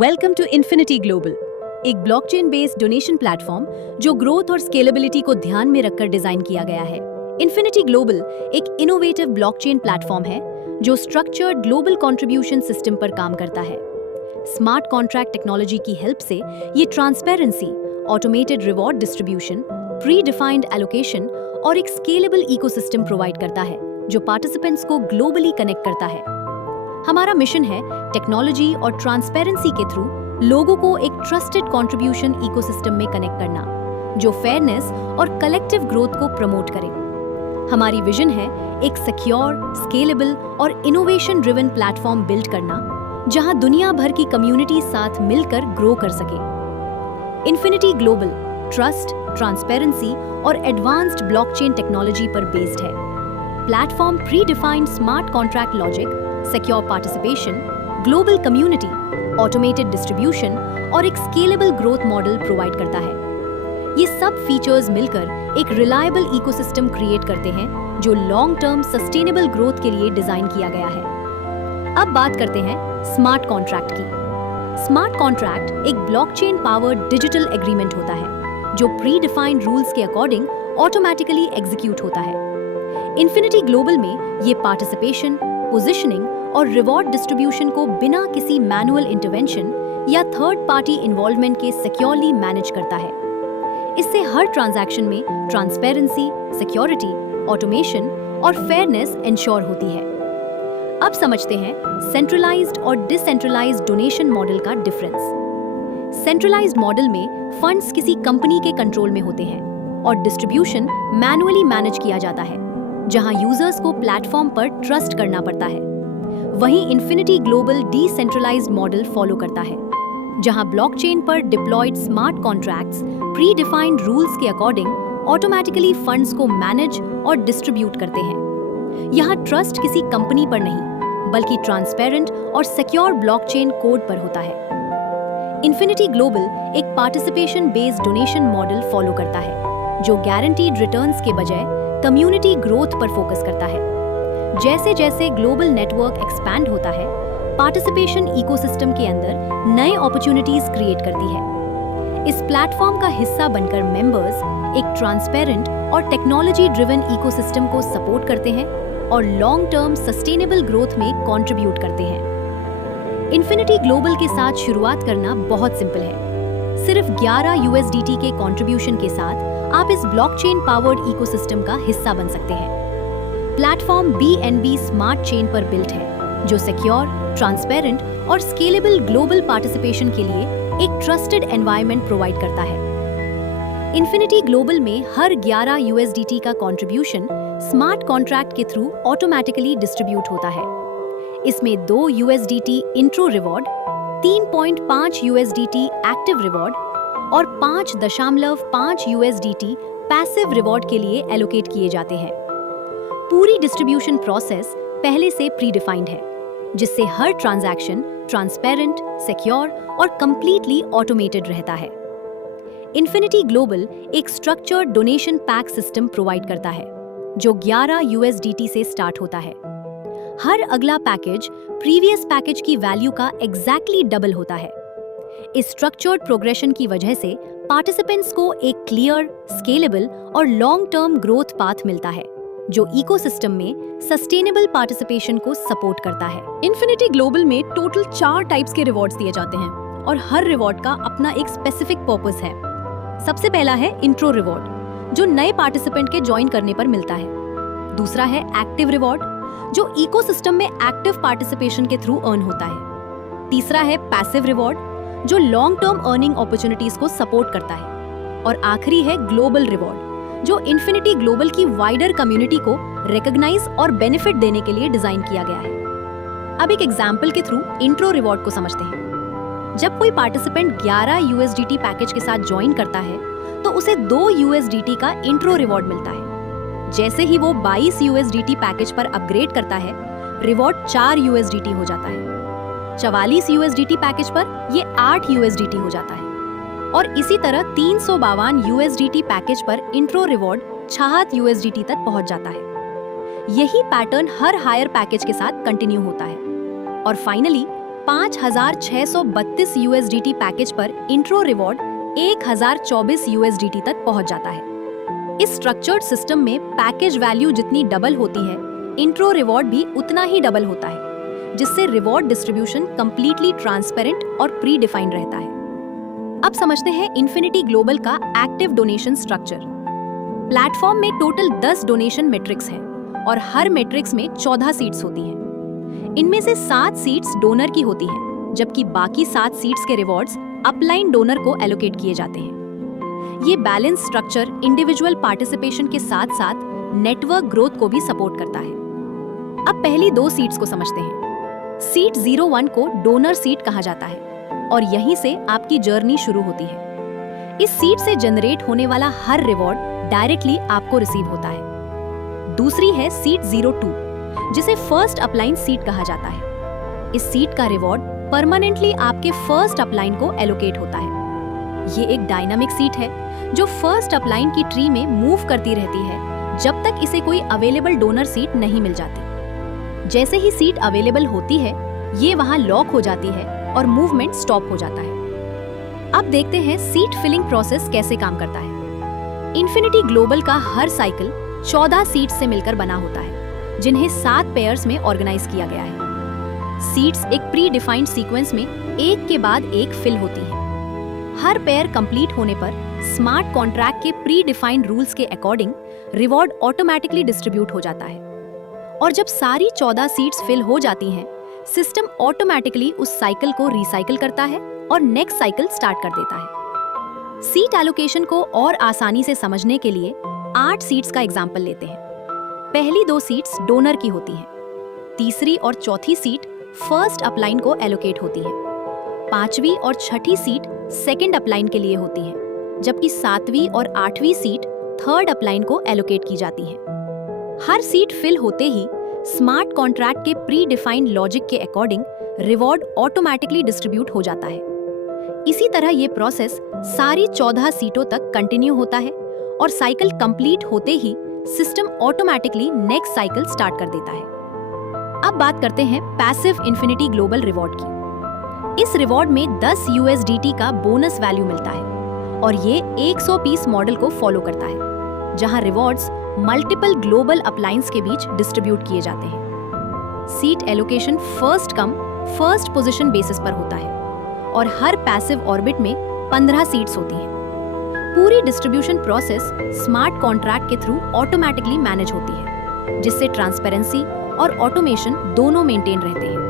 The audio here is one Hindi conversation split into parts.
वेलकम टू इन्फिनिटी ग्लोबल, एक ब्लॉकचेन बेस्ड डोनेशन प्लेटफॉर्म जो ग्रोथ और स्केलेबिलिटी को ध्यान में रखकर डिजाइन किया गया है। इन्फिनिटी ग्लोबल एक इनोवेटिव ब्लॉकचेन प्लेटफॉर्म है जो स्ट्रक्चर्ड ग्लोबल कंट्रीब्यूशन सिस्टम पर काम करता है। स्मार्ट कॉन्ट्रैक्ट टेक्नोलॉजी की हेल्प से ये transparency, automated reward distribution, pre defined allocation और एक स्केलेबल इकोसिस्टम प्रोवाइड करता है जो पार्टिसिपेंट्स को ग्लोबली कनेक्ट करता है। हमारा मिशन है टेक्नोलॉजी और ट्रांसपेरेंसी के थ्रू लोगों को एक ट्रस्टेड कंट्रीब्यूशन इकोसिस्टम में कनेक्ट करना जो फेयरनेस और कलेक्टिव ग्रोथ को प्रमोट करे। हमारी विजन है एक सिक्योर, स्केलेबल और इनोवेशन ड्रिवन प्लेटफॉर्म बिल्ड करना जहां दुनिया भर की कम्युनिटी साथ मिलकर ग्रो कर सके। इन्फिनिटी ग्लोबल ट्रस्ट, ट्रांसपेरेंसी और एडवांस्ड ब्लॉकचेन टेक्नोलॉजी पर बेस्ड है। Platform pre defined smart contract logic, secure participation, global community, automated distribution और एक स्केलेबल ग्रोथ मॉडल प्रोवाइड करता है। ये सब फीचर्स मिलकर एक रिलायबल इकोसिस्टम क्रिएट करते हैं जो लॉन्ग टर्म सस्टेनेबल ग्रोथ के लिए डिजाइन किया गया है। अब बात करते हैं स्मार्ट कॉन्ट्रैक्ट की। स्मार्ट कॉन्ट्रैक्ट एक ब्लॉकचेन पावर्ड डिजिटल एग्रीमेंट होता है जो प्री डिफाइंड रूल्स के अकॉर्डिंग ऑटोमेटिकली एग्जीक्यूट होता है। इन्फिनिटी ग्लोबल में ये पार्टिसिपेशन, पोजीशनिंग और रिवॉर्ड डिस्ट्रीब्यूशन को बिना किसी मैनुअल इंटरवेंशन या थर्ड पार्टी इन्वॉल्वमेंट के सिक्योरली मैनेज करता है। इससे हर ट्रांजैक्शन में ट्रांसपेरेंसी, सिक्योरिटी, ऑटोमेशन और फेयरनेस इंश्योर होती है। अब समझते हैं सेंट्रलाइज्ड और डिसेंट्रलाइज्ड डोनेशन मॉडल का डिफरेंस। सेंट्रलाइज्ड मॉडल में फंड्स किसी कंपनी के कंट्रोल में होते हैं और डिस्ट्रीब्यूशन मैनुअली मैनेज किया जाता है, जहां यूजर्स को प्लेटफॉर्म पर ट्रस्ट करना पड़ता है। वहीं Infinity Global decentralised model follow करता है, जहां ब्लॉकचेन पर deployed smart contracts predefined rules के अकॉर्डिंग ऑटोमेटिकली फंड्स को मैनेज और डिस्ट्रीब्यूट करते हैं। यहां ट्रस्ट किसी कंपनी पर नहीं, बल्कि ट्रांसपेरेंट और सिक्योर ब्लॉकचेन कोड पर होता है। इन्फिनिटी ग्लोबल एक participation based donation model follow करता है जो गारंटीड रिटर्न्स के बजाय कम्युनिटी ग्रोथ पर फोकस करता है। जैसे जैसे ग्लोबल नेटवर्क एक्सपैंड होता है, पार्टिसिपेशन इकोसिस्टम के अंदर नए अपॉर्चुनिटीज क्रिएट करती है। इस प्लेटफॉर्म का हिस्सा बनकर मेंबर्स एक ट्रांसपेरेंट और टेक्नोलॉजी ड्रिवन इकोसिस्टम को सपोर्ट करते हैं और लॉन्ग टर्म सस्टेनेबल ग्रोथ में कंट्रीब्यूट करते हैं। इन्फिनिटी ग्लोबल के साथ शुरुआत करना बहुत सिंपल है। सिर्फ 11 USDT के कंट्रीब्यूशन के साथ आप इस ब्लॉकचेन पावर्ड इकोसिस्टम का हिस्सा बन सकते हैं। प्लेटफॉर्म BNB स्मार्ट चेन पर बिल्ट है जो सिक्योर, ट्रांसपेरेंट और स्केलेबल ग्लोबल पार्टिसिपेशन के लिए एक ट्रस्टेड एनवायरनमेंट प्रोवाइड करता है। इन्फिनिटी ग्लोबल में हर 11 USDT का कंट्रीब्यूशन स्मार्ट कॉन्ट्रैक्ट के थ्रू ऑटोमेटिकली डिस्ट्रीब्यूट होता है। इसमें 2 USDT intro reward, 3.5 USDT active reward और 5.5 USDT पैसिव रिवॉर्ड के लिए एलोकेट किए जाते हैं। पूरी डिस्ट्रीब्यूशन प्रोसेस पहले से प्री डिफाइंड है, जिससे हर ट्रांजैक्शन ट्रांसपेरेंट, सिक्योर और कंप्लीटली ऑटोमेटेड रहता है। इन्फिनिटी ग्लोबल एक structured donation pack system provide करता है जो 11 USDT से स्टार्ट होता है। हर अगला पैकेज प्रीवियस पैकेज की वैल्यू का एग्जैक्टली डबल होता है। इस स्ट्रक्चर्ड प्रोग्रेशन की वजह से पार्टिसिपेंट्स को एक क्लियर, स्केलेबल और लॉन्ग टर्म ग्रोथ पाथ मिलता है जो इकोसिस्टम में सस्टेनेबल पार्टिसिपेशन को सपोर्ट करता है। इन्फिनिटी ग्लोबल में टोटल 4 टाइप्स के रिवॉर्ड्स दिए जाते हैं और हर रिवॉर्ड का अपना एक स्पेसिफिक पर्पस है। सबसे पहला है इंट्रो रिवॉर्ड जो नए पार्टिसिपेंट के ज्वाइन करने पर मिलता है। दूसरा है एक्टिव रिवॉर्ड जो इकोसिस्टम में एक्टिव पार्टिसिपेशन के थ्रू अर्न होता है। तीसरा है पैसिव रिवॉर्ड जो लॉन्ग टर्म अर्निंग अपॉर्चुनिटीज को सपोर्ट करता है। और आखिरी है ग्लोबल रिवॉर्ड जो इन्फिनिटी ग्लोबल की वाइडर कम्युनिटी को रिकॉग्नाइज और बेनिफिट देने के लिए डिजाइन किया गया है। अब एक एग्जांपल के थ्रू इंट्रो रिवॉर्ड को समझते हैं। जब कोई पार्टिसिपेंट 11 USDT पैकेज के साथ ज्वाइन करता है तो उसे 2 USDT का इंट्रो रिवॉर्ड मिलता है। जैसे ही वो 22 USDT पैकेज पर अपग्रेड करता है, रिवॉर्ड 4 USDT हो जाता है। 44 USDT पैकेज पर ये 8 USDT हो जाता है और इसी तरह 352 USDT पैकेज पर इंट्रो रिवॉर्ड 66 USDT तक पहुंच जाता है। यही पैटर्न हर हायर पैकेज के साथ कंटिन्यू होता है और फाइनली 5632 USDT पैकेज पर इंट्रो रिवॉर्ड 1024 USDT तक पहुंच जाता है। इस स्ट्रक्चर्ड सिस्टम में पैकेज वैल्यू जितनी डबल होती है, इंट्रो रिवॉर्ड भी उतना ही डबल होता है, जिससे रिवॉर्ड डिस्ट्रीब्यूशन कंप्लीटली ट्रांसपेरेंट और प्री डिफाइंड रहता है। अब समझते हैं इन्फिनिटी ग्लोबल का एक्टिव डोनेशन स्ट्रक्चर। प्लेटफॉर्म में टोटल 10 डोनेशन मैट्रिक्स हैं और हर मैट्रिक्स में 14 सीट्स होती हैं। इनमें से 7 सीट्स डोनर की होती हैं, जबकि बाकी 7 सीट्स के रिवॉर्ड्स अपलाइन डोनर को एलोकेट किए जाते हैं। ये बैलेंस स्ट्रक्चर इंडिविजुअल पार्टिसिपेशन के साथ साथ नेटवर्क ग्रोथ को भी सपोर्ट करता है। अब पहली 2 सीट्स को समझते हैं। सीट 01 को डोनर सीट कहा जाता है और यहीं से आपकी जर्नी शुरू होती है। इस सीट से जनरेट होने वाला हर रिवॉर्ड डायरेक्टली आपको रिसीव होता है। दूसरी है सीट 02, जिसे फर्स्ट अपलाइन सीट कहा जाता है। इस सीट का रिवॉर्ड परमानेंटली आपके फर्स्ट अपलाइन को एलोकेट होता है। ये एक डायनामिक सीट है जो फर्स्ट अपलाइन की ट्री में मूव करती रहती है जब तक इसे कोई अवेलेबल डोनर सीट नहीं मिल जाती। जैसे ही सीट अवेलेबल होती है, ये वहां लॉक हो जाती है और मूवमेंट स्टॉप हो जाता है। अब देखते हैं सीट फिलिंग प्रोसेस कैसे काम करता है। इन्फिनिटी ग्लोबल का हर साइकिल 14 सीट्स से मिलकर बना होता है, जिन्हें 7 पेयर्स में ऑर्गेनाइज किया गया है। सीट्स एक प्री डिफाइंड सीक्वेंस में एक के बाद एक फिल होती है। हर पेयर कंप्लीट होने पर स्मार्ट कॉन्ट्रैक्ट के प्री डिफाइंड रूल्स के अकॉर्डिंग रिवॉर्ड ऑटोमेटिकली डिस्ट्रीब्यूट हो जाता है। और जब सारी 14 सीट्स फिल हो जाती हैं, सिस्टम ऑटोमेटिकली उस साइकिल को रिसाइकिल करता है और नेक्स्ट साइकिल स्टार्ट कर देता है। सीट एलोकेशन को और आसानी से समझने के लिए 8 सीट्स का एग्जाम्पल लेते हैं। पहली 2 सीट्स डोनर की होती हैं। तीसरी और चौथी सीट फर्स्ट अपलाइन को एलोकेट होती है। 5वीं और 6ठी सीट सेकंड अपलाइन के लिए होती है, जबकि 7वीं और 8वीं सीट थर्ड अपलाइन को एलोकेट की जाती है। हर सीट फिल होते ही स्मार्ट कॉन्ट्रैक्ट के प्री डिफाइंड लॉजिक के अकॉर्डिंग रिवॉर्ड ऑटोमेटिकली डिस्ट्रीब्यूट हो जाता है। इसी तरह ये प्रोसेस सारी 14 सीटों तक कंटिन्यू होता है और साइकिल कंप्लीट होते ही system automatically next cycle start कर देता है। अब बात करते हैं पैसिव इन्फिनिटी ग्लोबल रिवॉर्ड की। इस रिवॉर्ड में 10 USDT का बोनस वैल्यू मिलता है और ये 100 पीस मॉडल को फॉलो करता है, जहां रिवॉर्ड्स मल्टीपल ग्लोबल अपलाइंस के बीच डिस्ट्रीब्यूट किए जाते हैं। Seat allocation first come first position basis पर होता है और हर पैसिव ऑर्बिट में 15 सीट्स होती हैं। पूरी डिस्ट्रीब्यूशन प्रोसेस स्मार्ट कॉन्ट्रैक्ट के थ्रू ऑटोमेटिकली मैनेज होती है, जिससे ट्रांसपेरेंसी और ऑटोमेशन दोनों मेंटेन रहते हैं।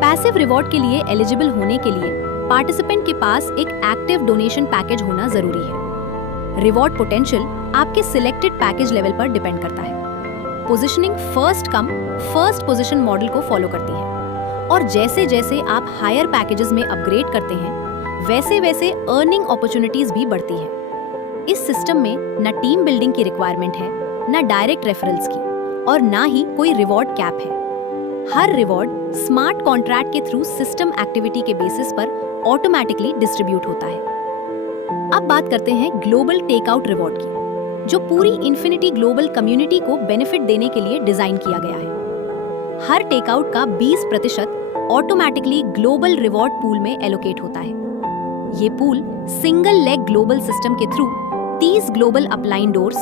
पैसिव रिवॉर्ड के लिए एलिजिबल होने के लिए पार्टिसिपेंट के पास एक एक्टिव डोनेशन पैकेज होना जरूरी है। रिवॉर्ड पोटेंशियल आपके सिलेक्टेड पैकेज लेवल पर डिपेंड करता है। Positioning first come first position model को फॉलो करती है और जैसे जैसे आप हायर पैकेजेस में अपग्रेड करते हैं, वैसे वैसे अर्निंग अपॉर्चुनिटीज भी बढ़ती है। इस सिस्टम में न टीम बिल्डिंग की रिक्वायरमेंट है, न डायरेक्ट रेफरल्स की, और ना ही कोई रिवॉर्ड कैप है। हर रिवॉर्ड स्मार्ट कॉन्ट्रैक्ट के थ्रू सिस्टम एक्टिविटी के बेसिस पर ऑटोमेटिकली डिस्ट्रीब्यूट होता है। अब बात करते हैं ग्लोबल टेकआउट रिवॉर्ड की, जो पूरी इन्फिनिटी ग्लोबल कम्युनिटी को बेनिफिट देने के लिए डिजाइन किया गया है। हर टेकआउट का 20% ऑटोमेटिकली ग्लोबल रिवॉर्ड पूल में एलोकेट होता है। ये pool single leg global system के थ्रू 30 ग्लोबल अपलाइन डोर्स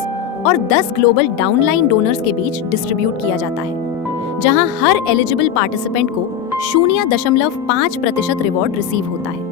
और 10 ग्लोबल डाउनलाइन डोनर्स के बीच डिस्ट्रीब्यूट किया जाता है, जहां हर एलिजिबल पार्टिसिपेंट को 0.5% रिवॉर्ड रिसीव होता है।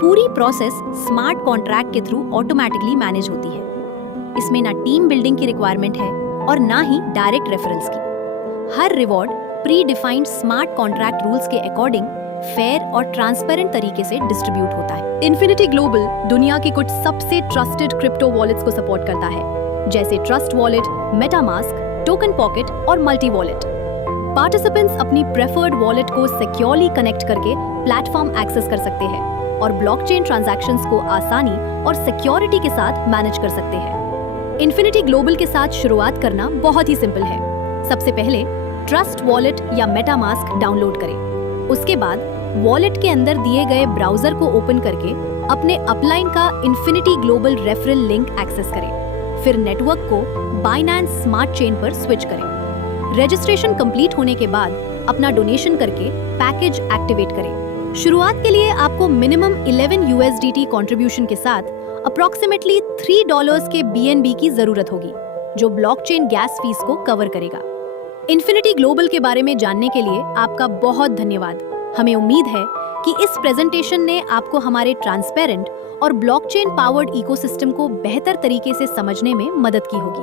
पूरी प्रोसेस स्मार्ट कॉन्ट्रैक्ट के थ्रू ऑटोमेटिकली मैनेज होती है। इसमें ना टीम बिल्डिंग की रिक्वायरमेंट है और ना ही डायरेक्ट रेफरल्स की। हर reward predefined smart contract rules के अकॉर्डिंग फेयर और ट्रांसपेरेंट तरीके से डिस्ट्रीब्यूट होता है। इन्फिनिटी ग्लोबल दुनिया की कुछ सबसे ट्रस्टेड क्रिप्टो वॉलेट्स को सपोर्ट करता है, जैसे trust wallet, MetaMask, token pocket और मल्टी वॉलेट। पार्टिसिपेंट्स अपनी प्रेफर्ड वॉलेट को सिक्योरली कनेक्ट करके प्लेटफॉर्म एक्सेस कर सकते हैं और ब्लॉकचेन ट्रांजैक्शंस को आसानी और सिक्योरिटी के साथ मैनेज कर सकते हैं। इन्फिनिटी ग्लोबल के साथ शुरुआत करना बहुत ही सिंपल है। सबसे पहले ट्रस्ट वॉलेट या मेटामास्क डाउनलोड करें। उसके बाद वॉलेट के अंदर दिए गए ब्राउजर को ओपन करके अपने अपलाइन का Infinity Global referral link access करें। फिर नेटवर्क को बाइनेंस स्मार्ट चेन पर स्विच करें। रजिस्ट्रेशन कंप्लीट होने के बाद अपना डोनेशन करके पैकेज एक्टिवेट करें। शुरुआत के लिए आपको मिनिमम 11 USDT कंट्रीब्यूशन के साथ अप्रॉक्सीमेटली $3 के BNB की जरूरत होगी, जो ब्लॉकचेन गैस फीस को कवर करेगा। इन्फिनिटी ग्लोबल के बारे में जानने के लिए आपका बहुत धन्यवाद। हमें उम्मीद है कि इस प्रेजेंटेशन ने आपको हमारे ट्रांसपेरेंट और ब्लॉकचेन पावर्ड इकोसिस्टम को बेहतर तरीके से समझने में मदद की होगी।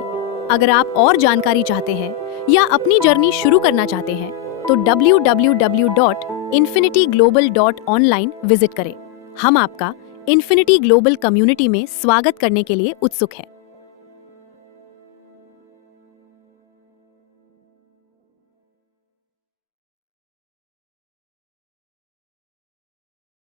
अगर आप और जानकारी चाहते हैं या अपनी जर्नी शुरू करना चाहते हैं तो www.infinityglobal.online विजिट करें। हम आपका इन्फिनिटी ग्लोबल कम्युनिटी में स्वागत करने के लिए उत्सुक हैं।